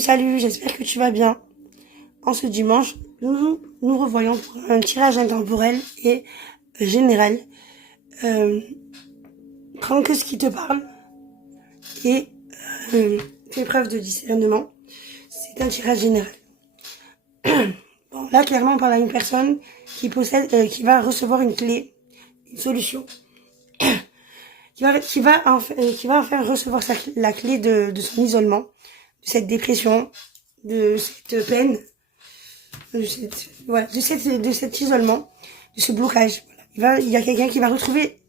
Salut, j'espère que tu vas bien. En ce dimanche, nous revoyons pour un tirage intemporel et général. Prends que ce qui te parle et fais preuve de discernement. C'est un tirage général. Bon, là, clairement, on parle à une personne qui qui va recevoir une clé, une solution, qui va enfin recevoir la clé de son isolement, de cette dépression, de cette peine, de cet isolement, de ce blocage. Voilà. Il y a quelqu'un qui va trouver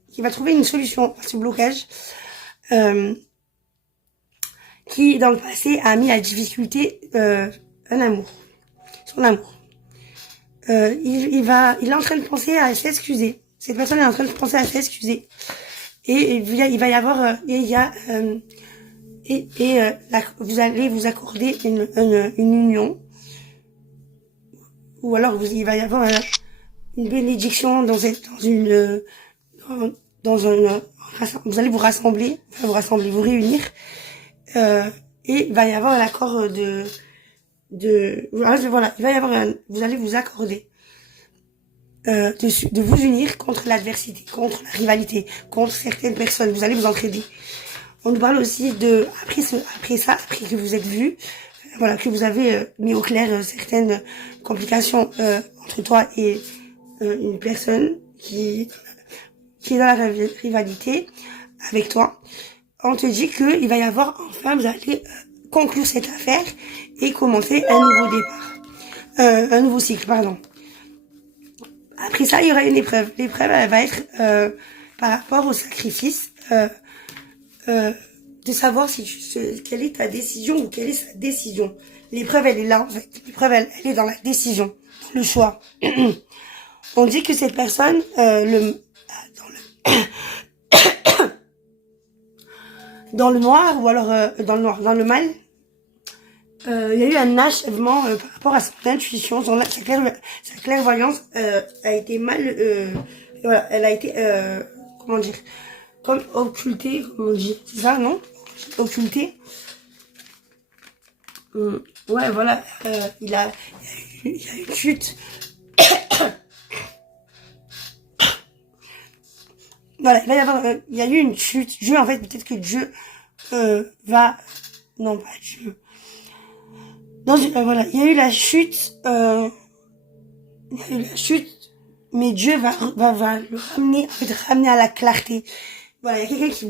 une solution à ce blocage, qui dans le passé a mis à difficulté son amour. Il est en train de penser à s'excuser. Cette personne est en train de penser à s'excuser. Et il va y avoir, vous allez vous accorder une union, ou alors il va y avoir une bénédiction vous allez vous rassembler, vous réunir, et il va y avoir l'accord vous allez vous accorder de vous unir contre l'adversité, contre la rivalité, contre certaines personnes. Vous allez vous entraider. On nous parle aussi après que vous êtes vus, que vous avez mis au clair certaines complications entre toi et une personne qui est dans la rivalité avec toi. On te dit que il va y avoir vous allez conclure cette affaire et commencer un nouveau départ, un nouveau cycle, pardon. Après ça, il y aura une épreuve. L'épreuve, elle va être par rapport au sacrifice, de savoir quelle est ta décision ou quelle est sa décision. L'épreuve, elle est là, en fait. L'épreuve, elle est dans la décision, dans le choix. On dit que cette personne, dans le noir, ou alors dans le mal, il y a eu un achèvement par rapport à son intuition, sa clairvoyance a été elle a été, comment dire, comme occultée, comme on dit, c'est ça, non? Occultée. Ouais, voilà, il y a une chute. Voilà, il y a eu une chute. Dieu, en fait, peut-être que Dieu non, pas Dieu. Non, voilà, il y a eu la chute, mais Dieu va le ramener à la clarté. Voilà, il y a quelqu'un qui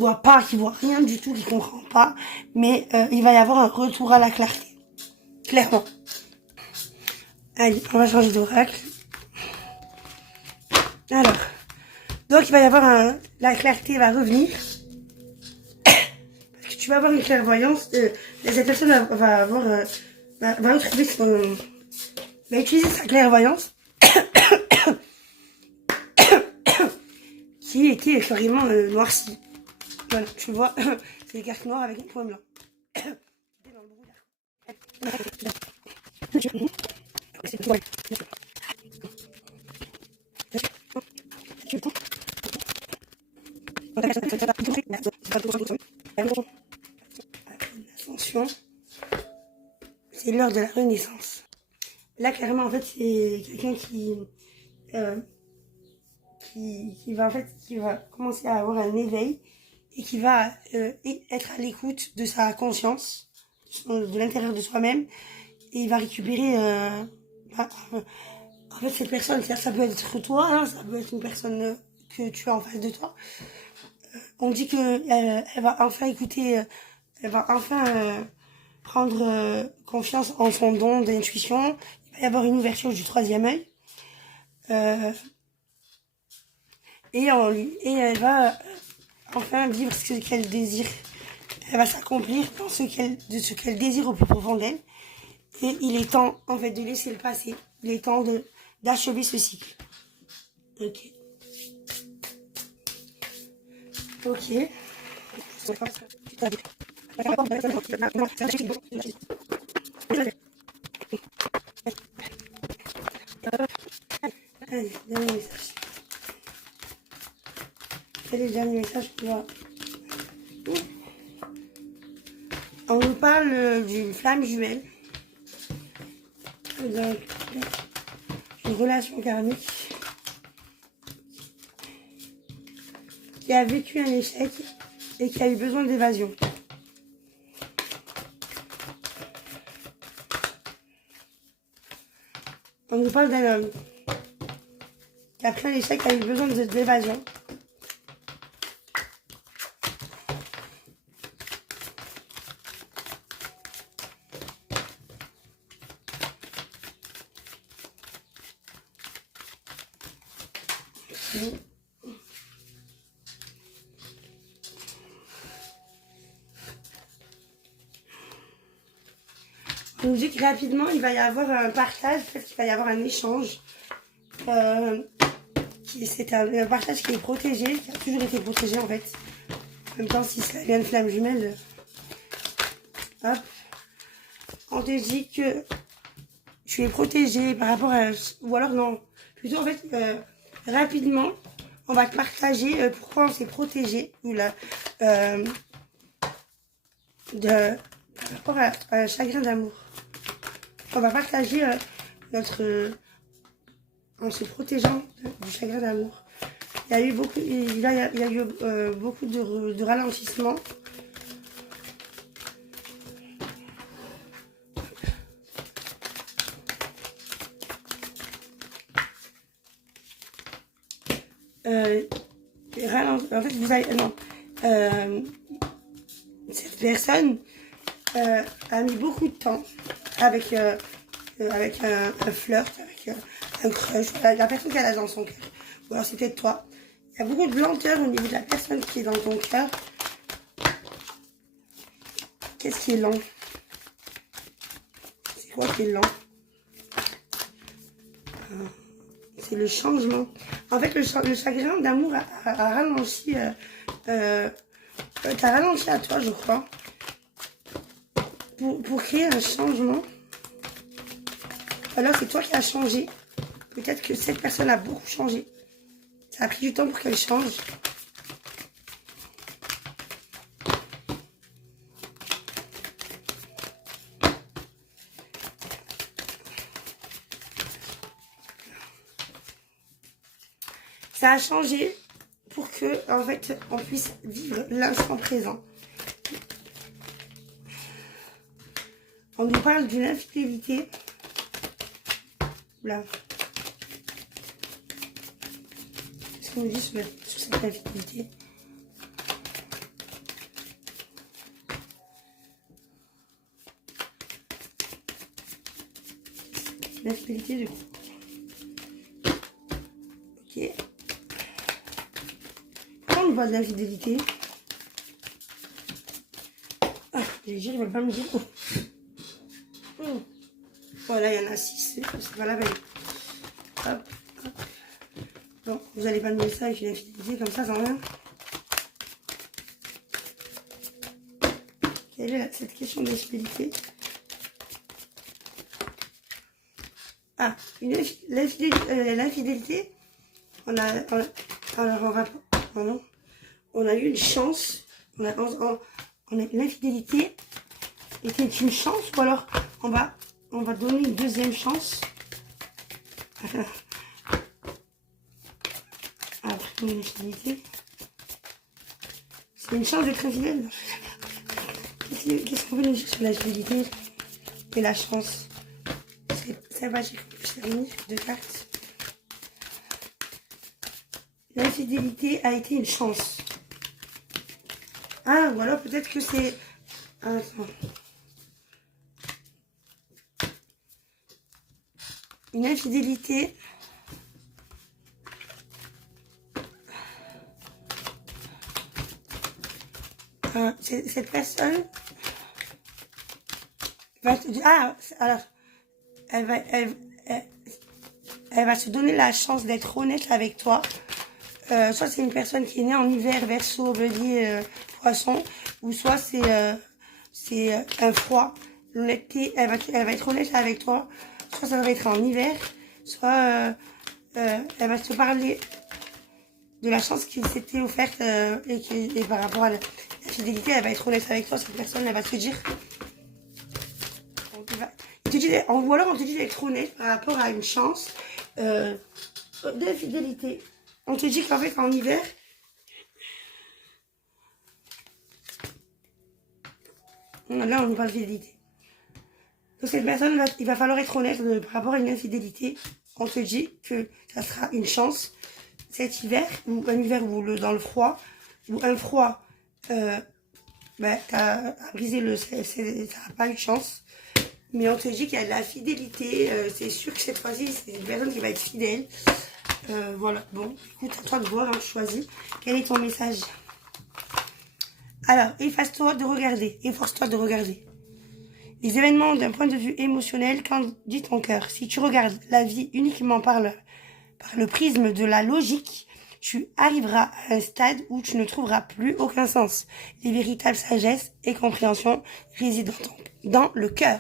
voit rien du tout, qui comprend pas, mais il va y avoir un retour à la clarté. Clairement. Allez, on va changer d'oracle. Alors, donc il va y avoir la clarté va revenir. Parce que tu vas avoir une clairvoyance, cette personne va utiliser sa clairvoyance qui était carrément noircie. Voilà, tu vois, c'est des cartes noires avec un point blanc. Attention, c'est l'heure de la renaissance. Là, clairement, en fait, c'est quelqu'un qui va commencer à avoir un éveil et qui va être à l'écoute de sa conscience, de l'intérieur de soi-même, et il va récupérer en fait cette personne, ça peut être toi, hein, ça peut être une personne que tu as en face de toi. On dit que elle va enfin écouter, elle va enfin prendre confiance en son don d'intuition. Il va y avoir une ouverture du troisième œil. Et elle va enfin vivre ce qu'elle désire. Elle va s'accomplir de ce qu'elle désire au plus profond d'elle. Et il est temps, en fait, de laisser le passé. Il est temps d'achever ce cycle. Ok. Ok. Allez, dernier message. C'est le dernier message qu'on va... On nous parle d'une flamme jumelle. Donc, une relation karmique qui a vécu un échec et qui a eu besoin d'évasion. On nous parle d'un homme qui après un échec a eu besoin d'évasion. On nous dit que rapidement il va y avoir un partage, peut-être qu'il va y avoir un échange. C'est un partage qui est protégé, qui a toujours été protégé en fait. En même temps, si ça vient de flamme jumelle, hop. On te dit que tu es protégé par rapport à... Ou alors non, plutôt en fait, rapidement, on va te partager pourquoi on s'est protégé. Ou là, par rapport à un chagrin d'amour. On va partager en se protégeant du chagrin d'amour. Il y a eu beaucoup, beaucoup de ralentissements. En fait, vous avez, non, cette personne a mis beaucoup de temps avec un flirt, avec un crush, la personne qu'elle a dans son cœur. Ou alors c'est peut-être toi. Il y a beaucoup de lenteur au niveau de la personne qui est dans ton cœur. Qu'est-ce qui est lent? C'est quoi qui est lent? C'est le changement. En fait, le chagrin d'amour a ralenti. T'as ralenti à toi, je crois. Pour créer un changement. Alors, c'est toi qui as changé. Peut-être que cette personne a beaucoup changé. Ça a pris du temps pour qu'elle change. Ça a changé pour que, en fait, on puisse vivre l'instant présent. On nous parle d'une infidélité. Là. Qu'est-ce qu'on nous dit sur cette infidélité? L'infidélité de coup. Ok. Pourquoi on voit de l'infidélité? Ah, j'ai dit, il ne va pas me dire. Voilà, il y en a 6, c'est pas la peine. Hop, hop. Bon, vous n'allez pas me dire ça avec une infidélité comme ça, sans rien. Quelle est cette question d'infidélité? Ah, l'infidélité, alors on a eu une chance, l'infidélité était une chance, ou alors on va donner une deuxième chance. Après une infidélité, c'est une chance d'être infidèle. Qu'est-ce qu'on veut nous dire sur l'infidélité et la chance? C'est magique, c'est de cartes. L'infidélité a été une chance. Ah, ou alors peut-être que c'est... Attends. Une infidélité. Cette personne va te dire... Ah, alors... Elle va se donner la chance d'être honnête avec toi. Soit c'est une personne qui est née en hiver, Verseau, Bélier, Poisson, ou soit c'est un froid. L'honnêteté, elle va être honnête avec toi. Soit ça va être en hiver, soit elle va te parler de la chance qui s'était offerte et par rapport à la fidélité, elle va être honnête avec toi. Cette personne, elle va te dire il te dit, ou alors on te dit d'être honnête par rapport à une chance de fidélité. On te dit qu'en fait, en hiver, là, on nous parle de fidélité. Donc, cette personne, il va falloir être honnête par rapport à une infidélité. On te dit que ça sera une chance cet hiver, ou un hiver où dans le froid, ou un froid, t'as brisé ça n'a pas eu de chance. Mais on te dit qu'il y a de la fidélité. C'est sûr que cette fois-ci, c'est une personne qui va être fidèle. Voilà, bon, écoute, à toi de voir, hein, choisis. Quel est ton message? Alors, efface-toi de regarder, efforce-toi de regarder. Les événements d'un point de vue émotionnel, qu'en dit ton cœur? Si tu regardes la vie uniquement par le prisme de la logique, tu arriveras à un stade où tu ne trouveras plus aucun sens. Les véritables sagesse et compréhension résident dans le cœur.